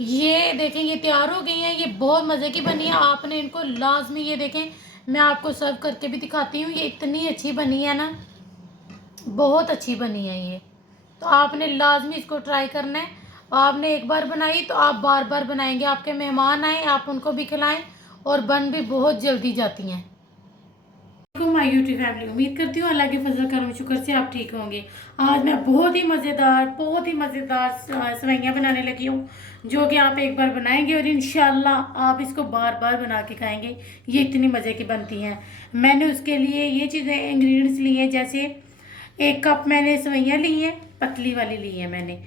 ये देखें ये तैयार हो गई हैं। ये बहुत मज़े की बनी है। आपने इनको लाजमी, ये देखें मैं आपको सर्व करके भी दिखाती हूँ। ये इतनी अच्छी बनी है ना, बहुत अच्छी बनी है ये। तो आपने लाजमी इसको ट्राई करना है। आपने एक बार बनाई तो आप बार बार बनाएंगे। आपके मेहमान आए आप उनको भी खिलाएं, और बन भी बहुत जल्दी जाती हैं। माय यूट्यूब फैमिली, उम्मीद करती हूँ अल्लाह के फजल करम शुक्र से आप ठीक होंगे। आज मैं बहुत ही मज़ेदार सेवइयाँ बनाने लगी हूँ, जो कि आप एक बार बनाएंगे और इंशाल्लाह आप इसको बार बार बना के खाएंगे। ये इतनी मज़े की बनती हैं। मैंने उसके लिए ये चीज़ें इंग्रेडिएंट्स ली हैं, जैसे 1 कप मैंने सेवइयाँ ली हैं, पतली वाली ली है मैंने।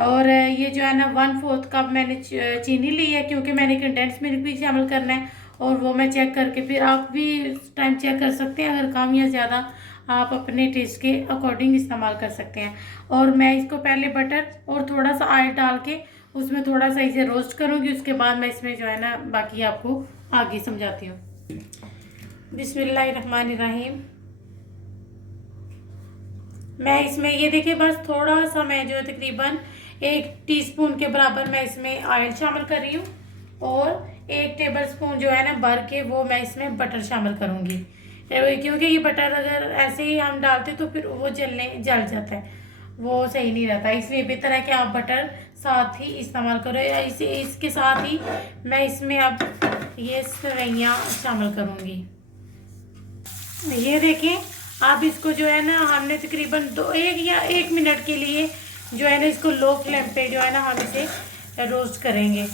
और ये जो है ना 1/4 कप मैंने चीनी ली है, क्योंकि मैंने कंडेंस मिल्क भी शामिल करना है। और वो मैं चेक करके, फिर आप भी टाइम चेक कर सकते हैं, अगर कम या ज़्यादा आप अपने टेस्ट के अकॉर्डिंग इस्तेमाल कर सकते हैं। और मैं इसको पहले बटर और थोड़ा सा ऑयल डाल के उसमें थोड़ा सा इसे रोस्ट करूँगी। उसके बाद मैं इसमें जो है ना बाकी आपको आगे समझाती हूँ। बिस्मिल्लाहिर्रहमानिर्रहीम। मैं इसमें ये देखिए बस थोड़ा सा मैं जो है तकरीबन 1 टीस्पून के बराबर मैं इसमें ऑयल शामिल कर रही हूँ, और 1 टेबलस्पून जो है ना भर के वो मैं इसमें बटर शामिल करूँगी। क्योंकि ये बटर अगर ऐसे ही हम डालते तो फिर वो जल जाता है, वो सही नहीं रहता। इसलिए बेहतर है कि आप बटर साथ ही इस्तेमाल करो। या इसके साथ ही मैं इसमें अब ये सेवइयाँ शामिल करूँगी। ये देखिए आप इसको जो है ना हमने तकरीबन 1 मिनट के लिए जो है ना इसको लो फ्लेम पे जो है ना हम इसे रोस्ट करेंगे।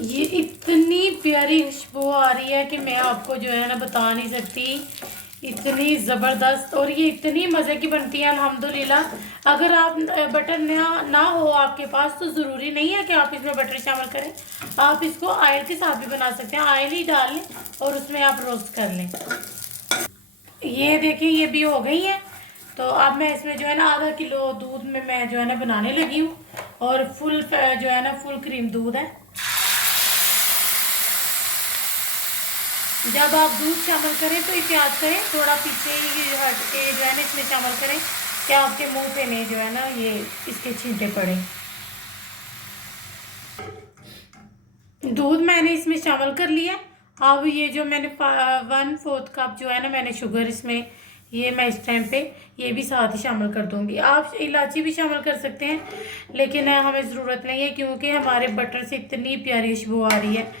ये इतनी प्यारी खुशबू आ रही है कि मैं आपको जो है ना बता नहीं सकती, इतनी ज़बरदस्त। और ये इतनी मज़े की बनती है अल्हम्दुलिल्लाह। अगर आप बटर ना हो आपके पास तो ज़रूरी नहीं है कि आप इसमें बटर शामिल करें। आप इसको ऑयल के साथ भी बना सकते हैं। ऑयल ही डाल लें और उसमें आप रोस्ट कर लें। ये देखिए ये भी हो गई है। तो अब मैं इसमें जो है ना आधा किलो दूध में मैं जो है ना बनाने लगी हूँ, और फुल जो है ना फुल क्रीम दूध है। जब आप दूध शामिल करें तो एहतियात करें, थोड़ा पीछे ही हट के जो है ना इसमें शामिल करें, कि आपके मुंह पे नहीं जो है ना ये इसके छींटे पड़े। दूध मैंने इसमें शामिल कर लिया। अब ये जो मैंने 1/4 कप जो है ना मैंने शुगर इसमें, ये मैं इस टाइम पे ये भी साथ ही शामिल कर दूंगी। आप इलायची भी शामिल कर सकते हैं, लेकिन हमें ज़रूरत नहीं है, क्योंकि हमारे बटर से इतनी प्यारी खुशबू आ रही है।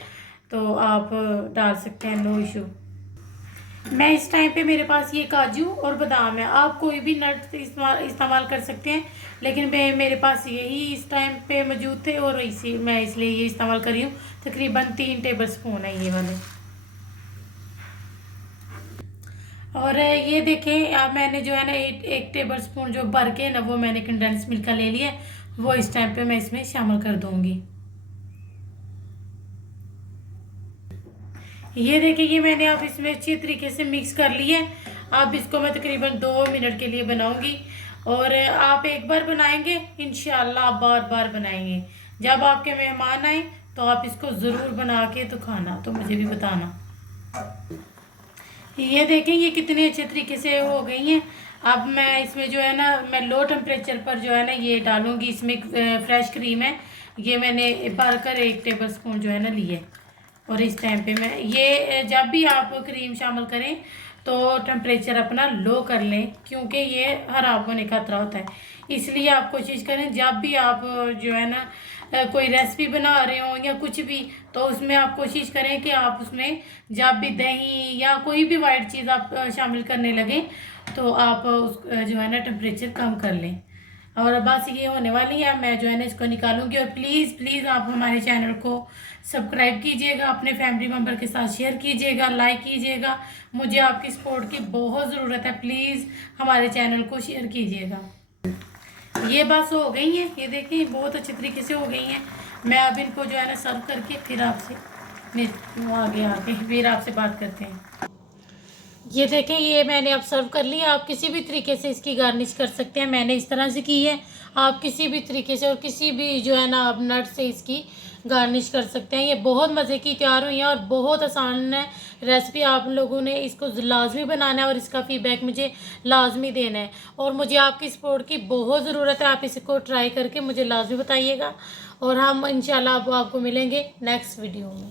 तो आप डाल सकते हैं, नो इशू। मैं इस टाइम पे मेरे पास ये काजू और बादाम है। आप कोई भी नट इस्तेमाल कर सकते हैं, लेकिन मेरे पास यही इस टाइम पे मौजूद थे, और मैं इसलिए ये इस्तेमाल कर रही हूँ। तकरीबन 3 टेबलस्पून है ये वाले। और ये देखें अब मैंने जो है ना 1 टेबलस्पून जो भर के ना वो मैंने कंडेंस मिल्क का ले लिया, वो इस टाइम पे मैं इसमें शामिल कर दूंगी। ये देखिए ये मैंने अब इसमें अच्छी तरीके से मिक्स कर लिया है। अब इसको मैं तकरीबन 2 मिनट के लिए बनाऊंगी, और आप एक बार बनाएंगे इंशाल्लाह आप बार बार बनाएंगे। जब आपके मेहमान आए तो आप इसको ज़रूर बना के तो खाना, तो मुझे भी बताना। ये देखें ये कितने अच्छे तरीके से हो गई हैं। अब मैं इसमें जो है ना मैं लो टेम्परेचर पर जो है ना ये डालूंगी। इसमें फ्रेश क्रीम है, ये मैंने भर कर 1 टेबलस्पून जो है ना ली है। और इस टाइम पे मैं ये जब भी आप क्रीम शामिल करें तो टेम्परेचर अपना लो कर लें, क्योंकि ये ख़राब होने का खतरा होता है। इसलिए आप कोशिश करें जब भी आप जो है ना कोई रेसिपी बना रहे हो या कुछ भी, तो उसमें आप कोशिश करें कि आप उसमें जब भी दही या कोई भी वाइट चीज़ आप शामिल करने लगें तो आप उस जो है ना टेम्परेचर कम कर लें। और बस ये होने वाली है, मैं जो है ना इसको निकालूंगी। और प्लीज़ प्लीज़ आप हमारे चैनल को सब्सक्राइब कीजिएगा, अपने फैमिली मेम्बर के साथ शेयर कीजिएगा, लाइक कीजिएगा। मुझे आपकी सपोर्ट की बहुत ज़रूरत है, प्लीज़ हमारे चैनल को शेयर कीजिएगा। ये बस हो गई हैं, ये देखिए बहुत अच्छे तरीके से हो गई हैं। मैं अब इनको जो है ना सर्व करके फिर आगे फिर आपसे बात करते हैं। ये देखें ये मैंने अब सर्व कर लिया। आप किसी भी तरीके से इसकी गार्निश कर सकते हैं, मैंने इस तरह से की है। आप किसी भी तरीके से और किसी भी जो है ना आप नट से इसकी गार्निश कर सकते हैं। ये बहुत मज़े की तैयार हुई है और बहुत आसान है रेसिपी। आप लोगों ने इसको लाजमी बनाना है और इसका फीडबैक मुझे लाजमी देना है। और मुझे आपकी सपोर्ट की बहुत ज़रूरत है, आप इसको ट्राई करके मुझे लाजमी बताइएगा। और हम इंशाल्लाह अब आपको मिलेंगे नेक्स्ट वीडियो में।